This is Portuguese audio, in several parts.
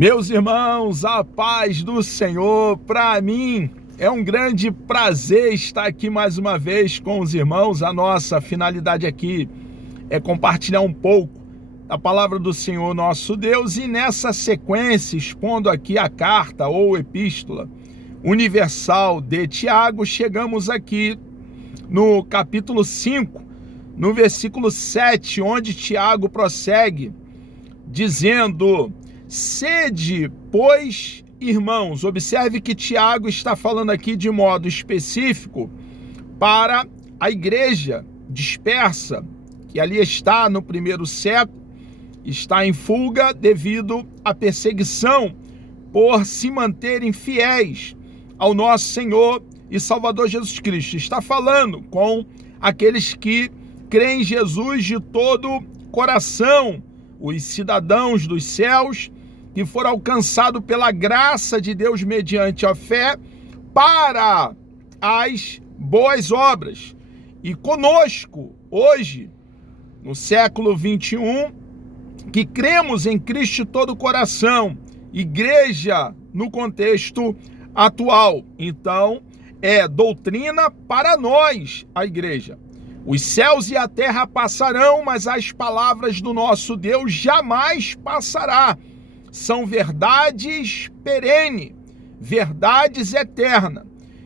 Meus irmãos, a paz do Senhor. Para mim é um grande prazer estar aqui mais uma vez com os irmãos. A nossa finalidade aqui é compartilhar um pouco da palavra do Senhor nosso Deus, e nessa sequência, expondo aqui a carta ou epístola universal de Tiago, chegamos aqui no capítulo 5, no versículo 7, onde Tiago prossegue dizendo: sede, pois, irmãos. Observe que Tiago está falando aqui de modo específico para a igreja dispersa, que ali está no primeiro século, está em fuga devido à perseguição por se manterem fiéis ao nosso Senhor e Salvador Jesus Cristo. Está falando com aqueles que creem em Jesus de todo coração, os cidadãos dos céus que foram alcançados pela graça de Deus mediante a fé para as boas obras. E conosco, hoje, no século 21, que cremos em Cristo de todo o coração, igreja no contexto atual. Então, é doutrina para nós, a igreja. Os céus e a terra passarão, mas as palavras do nosso Deus jamais passará. São verdades perenes, verdades eternas.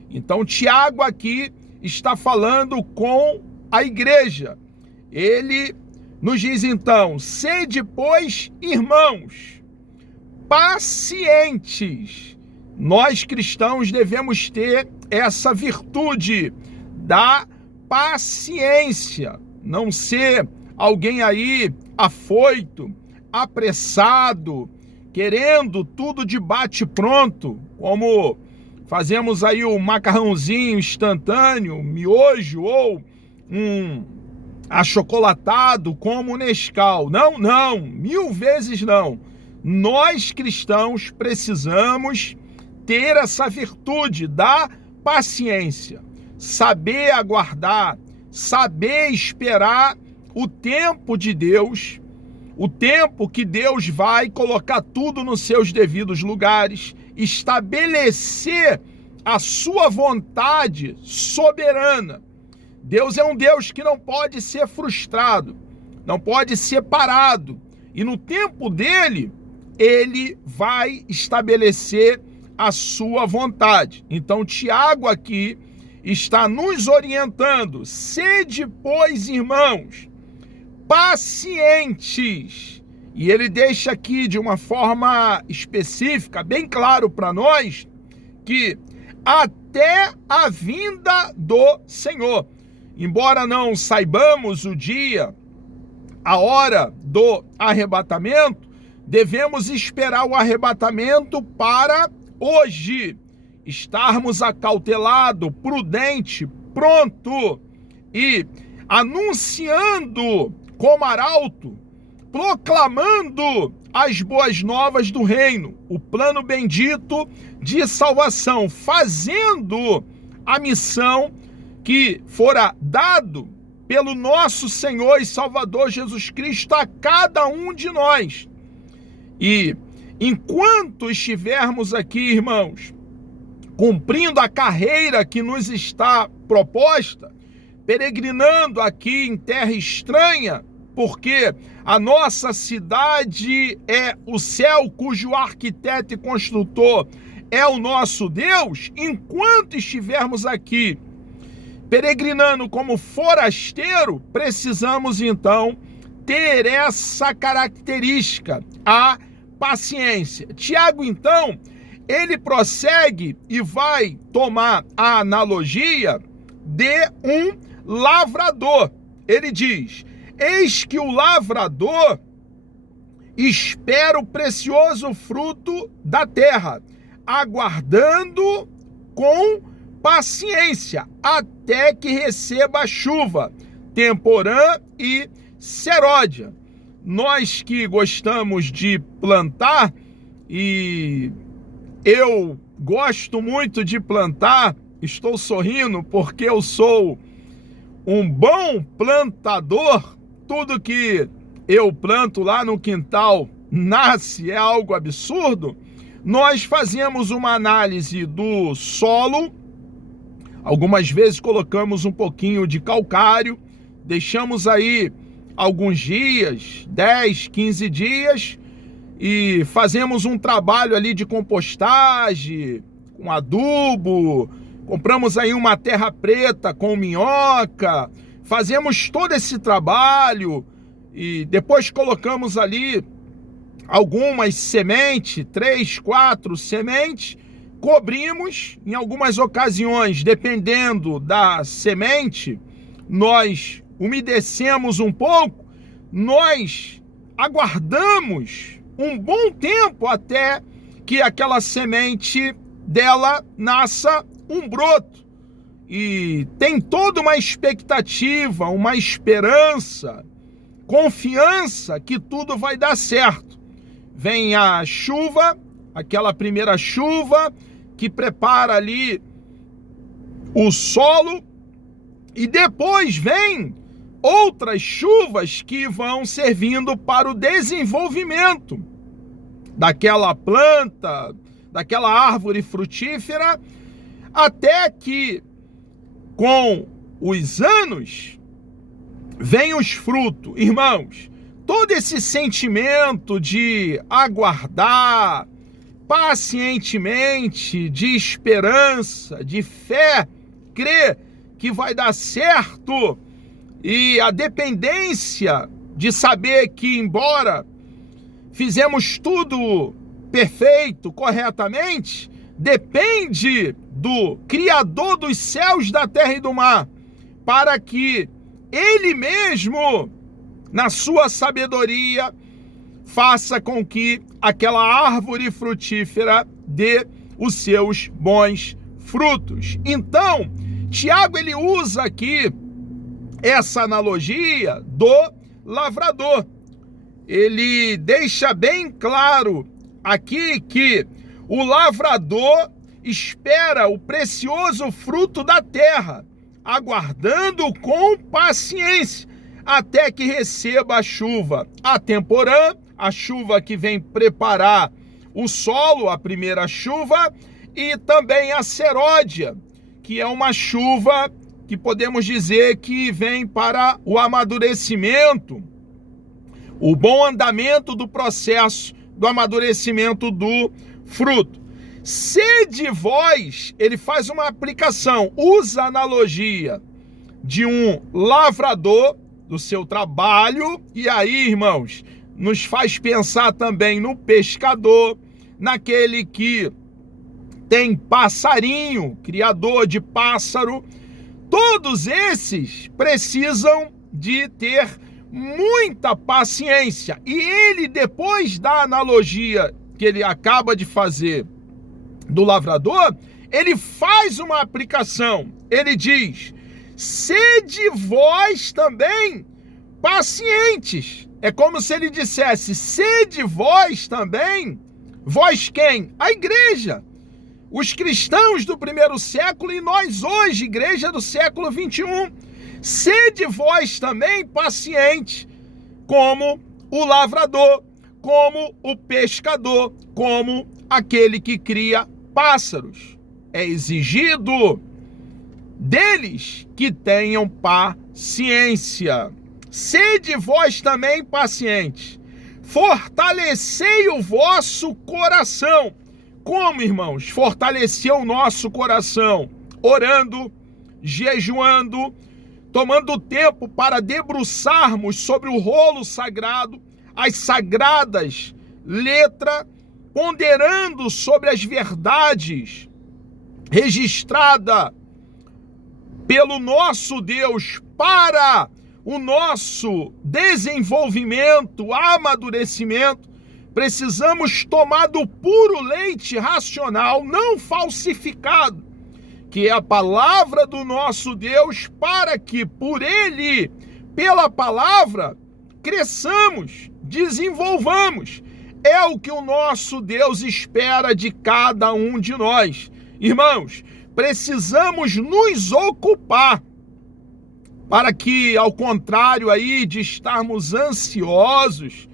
Então, Tiago aqui está falando com a igreja. Ele nos diz então: sede, pois, irmãos, pacientes. Nós cristãos devemos ter essa virtude da paciência, não ser alguém aí afoito, apressado, querendo tudo de bate-pronto, como fazemos aí o macarrãozinho instantâneo, miojo, ou um achocolatado como o Nescau. Não, 1000 vezes não. Nós cristãos precisamos ter essa virtude da paciência, saber aguardar, saber esperar o tempo de Deus, o tempo que Deus vai colocar tudo nos seus devidos lugares, estabelecer a sua vontade soberana. Deus é um Deus que não pode ser frustrado, não pode ser parado, e no tempo dele, ele vai estabelecer a sua vontade. Então, Tiago aqui está nos orientando: sede, pois, irmãos, pacientes. E ele deixa aqui de uma forma específica, bem claro para nós, que até a vinda do Senhor. Embora não saibamos o dia, a hora do arrebatamento, devemos esperar o arrebatamento para hoje estarmos acautelados, prudente, pronto e anunciando como arauto, proclamando as boas novas do reino, o plano bendito de salvação, fazendo a missão que fora dado pelo nosso Senhor e Salvador Jesus Cristo a cada um de nós. E enquanto estivermos aqui, irmãos, cumprindo a carreira que nos está proposta, peregrinando aqui em terra estranha, porque a nossa cidade é o céu, cujo arquiteto e construtor é o nosso Deus, enquanto estivermos aqui peregrinando como forasteiro, precisamos então ter essa característica, a paciência. Tiago, então, ele prossegue e vai tomar a analogia de um lavrador. Ele diz: eis que o lavrador espera o precioso fruto da terra, aguardando com paciência até que receba a chuva, temporã e seródia. Nós que gostamos de plantar, e eu gosto muito de plantar, estou sorrindo porque eu sou um bom plantador. Tudo que eu planto lá no quintal nasce é algo absurdo, nós fazemos uma análise do solo, algumas vezes colocamos um pouquinho de calcário, deixamos aí alguns dias, 10, 15 dias, e fazemos um trabalho ali de compostagem, com adubo, compramos aí uma terra preta com minhoca, fazemos todo esse trabalho e depois colocamos ali algumas sementes, 3, 4 sementes, cobrimos. Em algumas ocasiões, dependendo da semente, nós umedecemos um pouco, nós aguardamos um bom tempo até que aquela semente dela nasça um broto. E tem toda uma expectativa, uma esperança, confiança que tudo vai dar certo. Vem a chuva, aquela primeira chuva que prepara ali o solo, e depois vem outras chuvas que vão servindo para o desenvolvimento daquela planta, daquela árvore frutífera, até que com os anos vem os frutos. Irmãos, todo esse sentimento de aguardar pacientemente, de esperança, de fé, crer que vai dar certo, e a dependência de saber que, embora fizemos tudo perfeito, corretamente, depende do Criador dos céus, da terra e do mar, para que Ele mesmo, na sua sabedoria, faça com que aquela árvore frutífera dê os seus bons frutos. Então, Tiago, ele usa aqui essa analogia do lavrador. Ele deixa bem claro aqui que o lavrador espera o precioso fruto da terra, aguardando com paciência até que receba a chuva, a temporã, a chuva que vem preparar o solo, a primeira chuva, e também a seródia, que é uma chuva que podemos dizer que vem para o amadurecimento, o bom andamento do processo do amadurecimento do fruto. Sede vós, ele faz uma aplicação, usa a analogia de um lavrador, do seu trabalho, e aí, irmãos, nos faz pensar também no pescador, naquele que tem passarinho, criador de pássaro. Todos esses precisam de ter muita paciência. E ele, depois da analogia que ele acaba de fazer do lavrador, ele faz uma aplicação. Ele diz: sede vós também pacientes. É como se ele dissesse: sede vós também. Vós quem? A igreja. Os cristãos do primeiro século e nós hoje, igreja do século 21. Sede vós também pacientes, como o lavrador, como o pescador, como aquele que cria pássaros. É exigido deles que tenham paciência. Sede vós também pacientes, fortalecei o vosso coração. Como, irmãos, fortalecer o nosso coração? Orando, jejuando, tomando tempo para debruçarmos sobre o rolo sagrado, as sagradas letras, ponderando sobre as verdades registradas pelo nosso Deus para o nosso desenvolvimento, amadurecimento. Precisamos tomar do puro leite racional, não falsificado, que é a palavra do nosso Deus, para que por ele, pela palavra, cresçamos, desenvolvamos. É o que o nosso Deus espera de cada um de nós. Irmãos, precisamos nos ocupar para que, ao contrário aí de estarmos ansiosos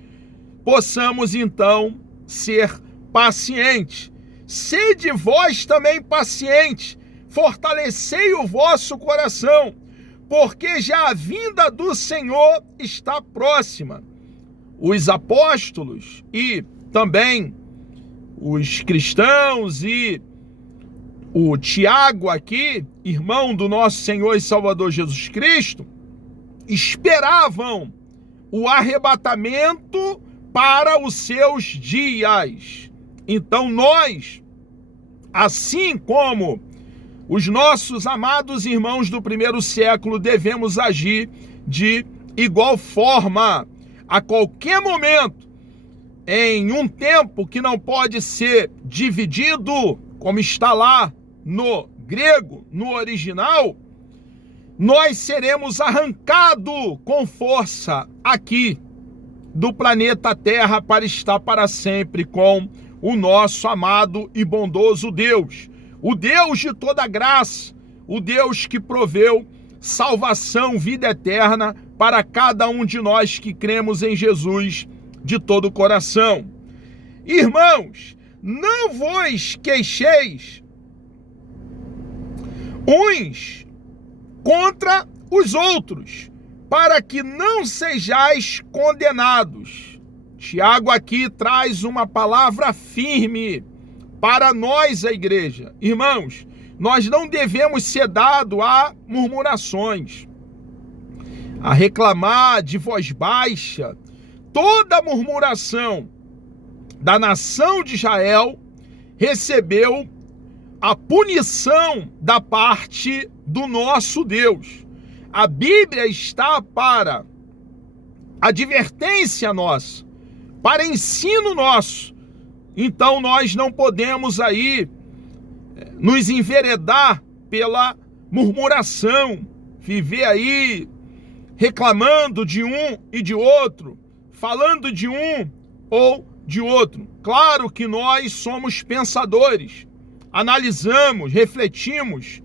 possamos então ser pacientes. Sede vós também pacientes, fortalecei o vosso coração, porque já a vinda do Senhor está próxima. Os apóstolos e também os cristãos e o Tiago aqui, irmão do nosso Senhor e Salvador Jesus Cristo, esperavam o arrebatamento para os seus dias. Então nós, assim como os nossos amados irmãos do primeiro século, devemos agir de igual forma. A qualquer momento, em um tempo que não pode ser dividido, como está lá no grego, no original, nós seremos arrancados com força aqui do planeta Terra para estar para sempre com o nosso amado e bondoso Deus, o Deus de toda graça, o Deus que proveu salvação, vida eterna para cada um de nós que cremos em Jesus de todo o coração. Irmãos, não vos queixeis uns contra os outros, para que não sejais condenados. Tiago aqui traz uma palavra firme para nós, a igreja. Irmãos, nós não devemos ser dados a murmurações, a reclamar de voz baixa. Toda murmuração da nação de Israel recebeu a punição da parte do nosso Deus. A Bíblia está para advertência nossa, para ensino nosso. Então nós não podemos aí nos enveredar pela murmuração, viver aí reclamando de um e de outro, falando de um ou de outro. Claro que nós somos pensadores, analisamos, refletimos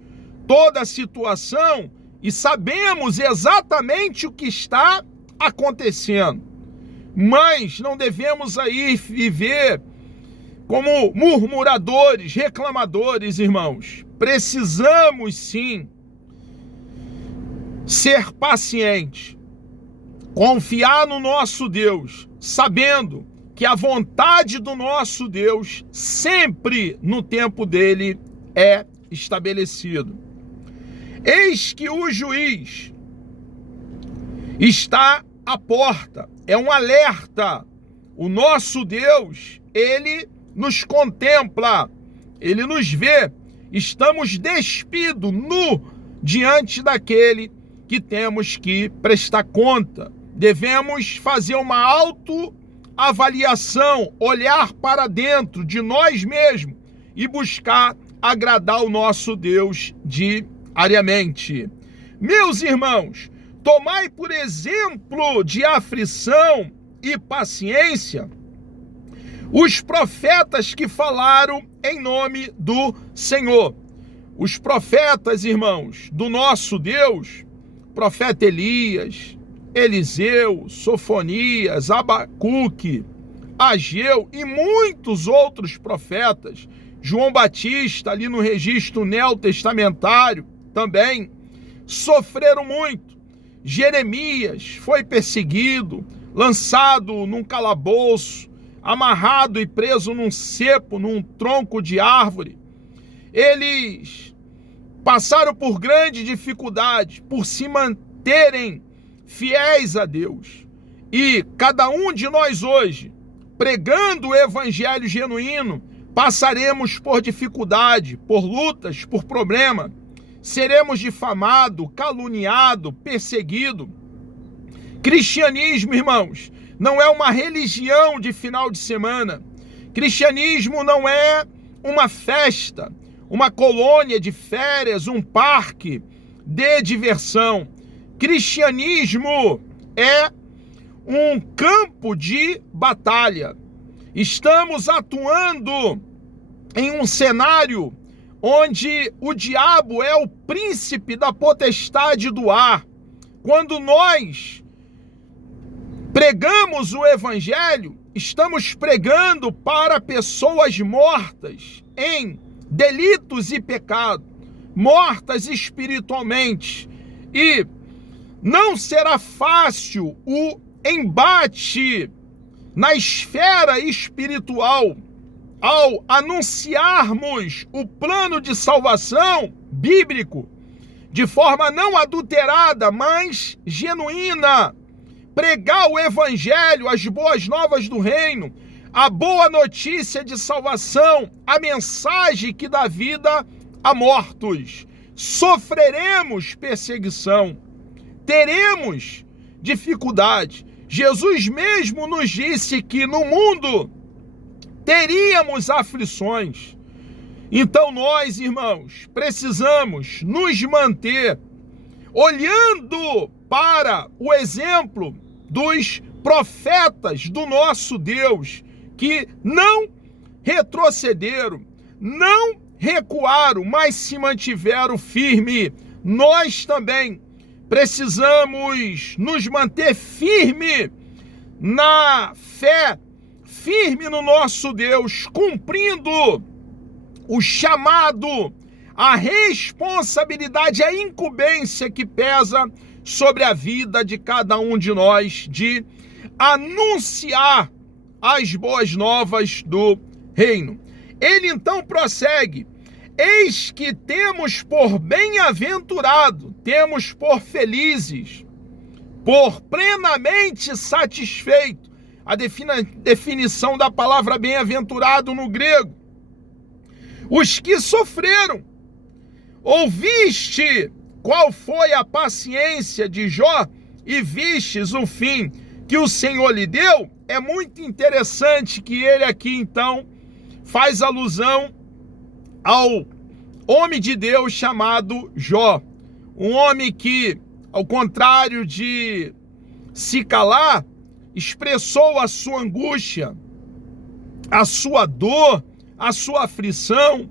toda a situação e sabemos exatamente o que está acontecendo. Mas não devemos aí viver como murmuradores, reclamadores, irmãos. Precisamos sim ser pacientes, confiar no nosso Deus, sabendo que a vontade do nosso Deus sempre no tempo dele é estabelecido. Eis que o juiz está à porta, é um alerta. O nosso Deus, ele nos contempla, ele nos vê. Estamos despidos diante daquele que temos que prestar conta. Devemos fazer uma autoavaliação, olhar para dentro de nós mesmos e buscar agradar o nosso Deus diariamente. Meus irmãos, tomai por exemplo de aflição e paciência os profetas que falaram em nome do Senhor. Os profetas, irmãos, do nosso Deus, profeta Elias, Eliseu, Sofonias, Abacuque, Ageu e muitos outros profetas, João Batista, ali no registro neotestamentário, também sofreram muito. Jeremias foi perseguido, lançado num calabouço, amarrado e preso num cepo, num tronco de árvore. Eles passaram por grande dificuldade, por se manterem fiéis a Deus. E cada um de nós hoje, pregando o evangelho genuíno, passaremos por dificuldade, por lutas, por problema. Seremos difamados, caluniados, perseguidos. Cristianismo, irmãos, não é uma religião de final de semana. Cristianismo não é uma festa, uma colônia de férias, um parque de diversão. Cristianismo é um campo de batalha. Estamos atuando em um cenário onde o diabo é o príncipe da potestade do ar. Quando nós pregamos o evangelho, estamos pregando para pessoas mortas em delitos e pecado, mortas espiritualmente, e não será fácil o embate na esfera espiritual ao anunciarmos o plano de salvação bíblico de forma não adulterada, mas genuína. Pregar o evangelho, as boas novas do reino, a boa notícia de salvação, a mensagem que dá vida a mortos. Sofreremos perseguição, teremos dificuldade. Jesus mesmo nos disse que no mundo teríamos aflições. Então nós, irmãos, precisamos nos manter olhando para o exemplo dos profetas do nosso Deus, que não retrocederam, não recuaram, mas se mantiveram firme. Nós também precisamos nos manter firme na fé, firme no nosso Deus, cumprindo o chamado, a responsabilidade, a incumbência que pesa sobre a vida de cada um de nós, de anunciar as boas novas do reino. Ele então prossegue: eis que temos por bem-aventurado, temos por felizes, por plenamente satisfeito. A definição da palavra bem-aventurado no grego: os que sofreram. Ouviste qual foi a paciência de Jó e vistes o fim que o Senhor lhe deu? É muito interessante que ele aqui então faz alusão ao homem de Deus chamado Jó. Um homem que, ao contrário de se calar, expressou a sua angústia, a sua dor, a sua aflição,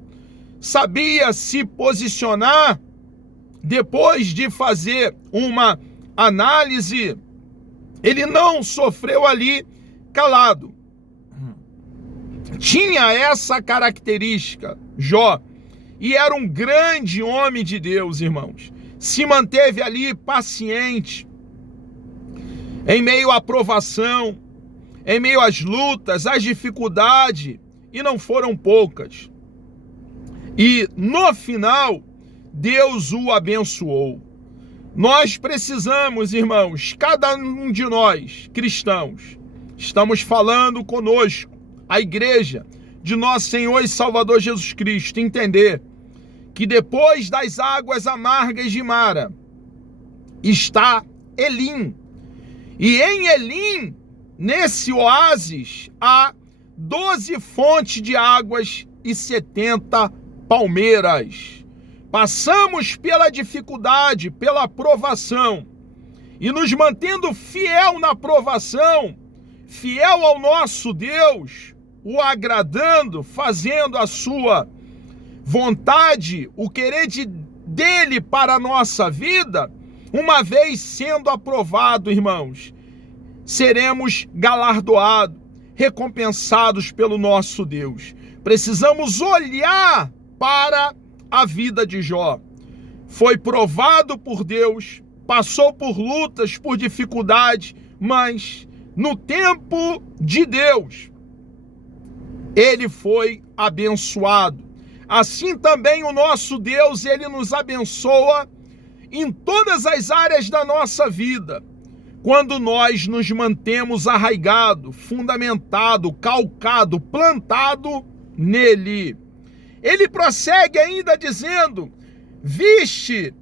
sabia se posicionar depois de fazer uma análise. Ele não sofreu ali calado. Tinha essa característica, Jó, e era um grande homem de Deus, irmãos. Se manteve ali paciente, em meio à provação, em meio às lutas, às dificuldades, e não foram poucas. E no final, Deus o abençoou. Nós precisamos, irmãos, cada um de nós, cristãos, estamos falando conosco, a igreja de nosso Senhor e Salvador Jesus Cristo, entender que depois das águas amargas de Mara está Elim. E em Elim, nesse oásis, há 12 fontes de águas e 70 palmeiras. Passamos pela dificuldade, pela provação, e nos mantendo fiel na provação, fiel ao nosso Deus, o agradando, fazendo a sua vontade, o querer dele para a nossa vida, uma vez sendo aprovado, irmãos, seremos galardoados, recompensados pelo nosso Deus. Precisamos olhar para a vida de Jó. Foi provado por Deus, passou por lutas, por dificuldades, mas no tempo de Deus, ele foi abençoado. Assim também o nosso Deus, ele nos abençoa em todas as áreas da nossa vida, quando nós nos mantemos arraigado, fundamentado, calcado, plantado nele. Ele prossegue ainda dizendo: viste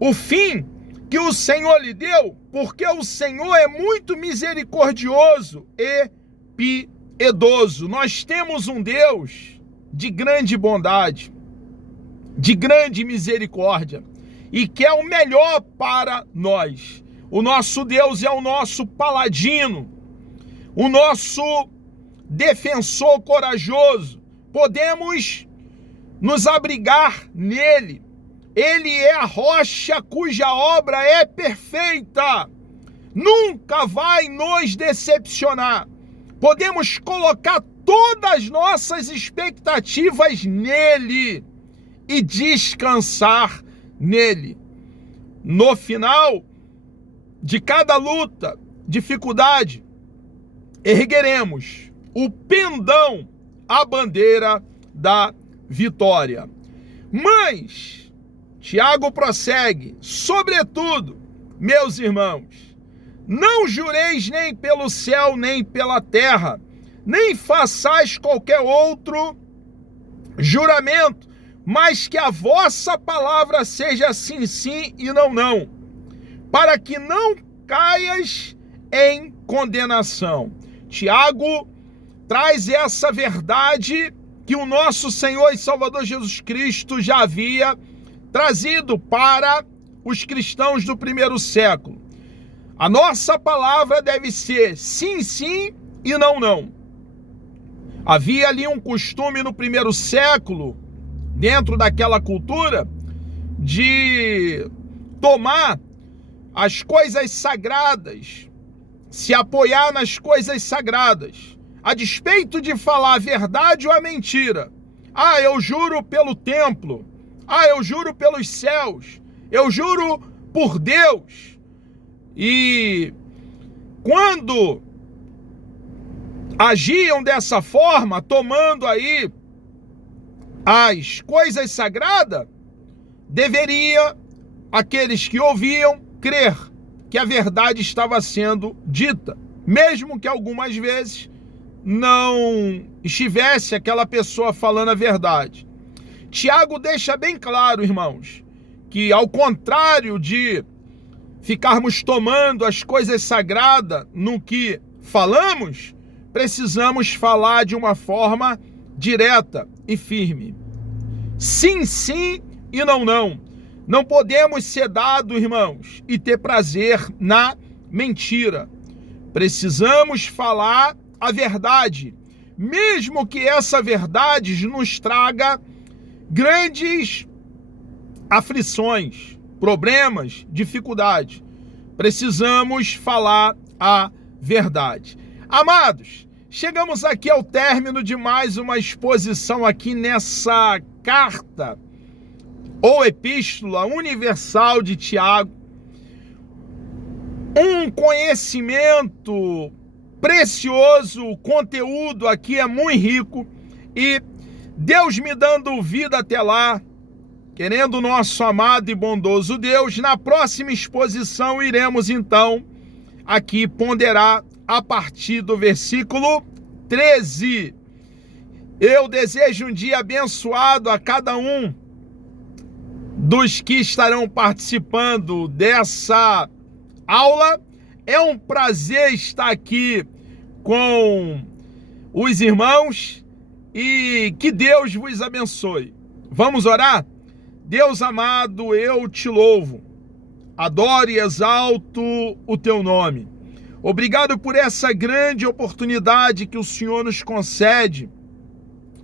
o fim que o Senhor lhe deu, porque o Senhor é muito misericordioso e piedoso. Nós temos um Deus de grande bondade, de grande misericórdia, e quer o melhor para nós. O nosso Deus é o nosso paladino, o nosso defensor corajoso. Podemos nos abrigar nele. Ele é a rocha cuja obra é perfeita. Nunca vai nos decepcionar. podemos colocar todas as nossas expectativas nele e descansar nele. No final de cada luta, dificuldade, ergueremos o pendão, a bandeira da vitória. Mas, Tiago prossegue, sobretudo, meus irmãos, não jureis nem pelo céu, nem pela terra, nem façais qualquer outro juramento, mas que a vossa palavra seja sim, sim e não, não, para que não caias em condenação. Tiago traz essa verdade que o nosso Senhor e Salvador Jesus Cristo já havia trazido para os cristãos do primeiro século. A nossa palavra deve ser sim, sim e não, não. Havia ali um costume no primeiro século, dentro daquela cultura, de tomar as coisas sagradas, se apoiar nas coisas sagradas, a despeito de falar a verdade ou a mentira. Ah, eu juro pelo templo. Ah, eu juro pelos céus. Eu juro por Deus. E quando agiam dessa forma, tomando aí as coisas sagradas, deveria aqueles que ouviam crer que a verdade estava sendo dita, mesmo que algumas vezes não estivesse aquela pessoa falando a verdade. Tiago deixa bem claro, irmãos, que ao contrário de ficarmos tomando as coisas sagradas no que falamos, precisamos falar de uma forma direta e firme. Sim, sim e não, não. Não podemos ser dados, irmãos, e ter prazer na mentira. Precisamos falar a verdade, mesmo que essa verdade nos traga grandes aflições, problemas, dificuldades. Precisamos falar a verdade. Amados, chegamos aqui ao término de mais uma exposição aqui nessa carta ou epístola universal de Tiago. Um conhecimento precioso, o conteúdo aqui é muito rico e Deus me dando vida até lá, querendo o nosso amado e bondoso Deus, na próxima exposição iremos então aqui ponderar a partir do versículo 13. Eu desejo um dia abençoado a cada um dos que estarão participando dessa aula. É um prazer estar aqui com os irmãos e que Deus vos abençoe. Vamos orar? Deus amado, eu te louvo, adoro e exalto o teu nome. Obrigado por essa grande oportunidade que o Senhor nos concede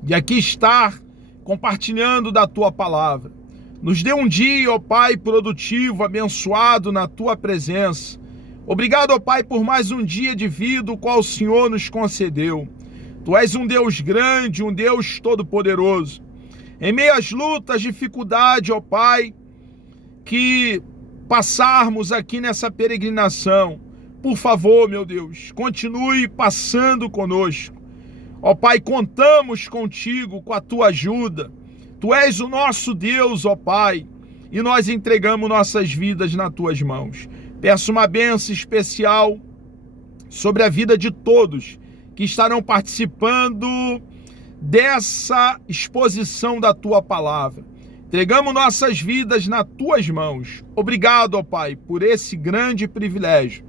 de aqui estar compartilhando da tua palavra. Nos dê um dia, ó Pai, produtivo, abençoado na tua presença. Obrigado, ó Pai, por mais um dia de vida, o qual o Senhor nos concedeu. Tu és um Deus grande, um Deus todo-poderoso. Em meio às lutas, dificuldades, ó Pai, que passarmos aqui nessa peregrinação, por favor, meu Deus, continue passando conosco. Ó Pai, contamos contigo, com a tua ajuda. Tu és o nosso Deus, ó Pai, e nós entregamos nossas vidas nas tuas mãos. Peço uma bênção especial sobre a vida de todos que estarão participando dessa exposição da tua palavra. Entregamos nossas vidas nas tuas mãos. Obrigado, ó Pai, por esse grande privilégio.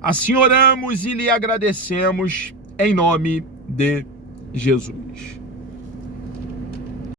Assim oramos e lhe agradecemos em nome de Jesus.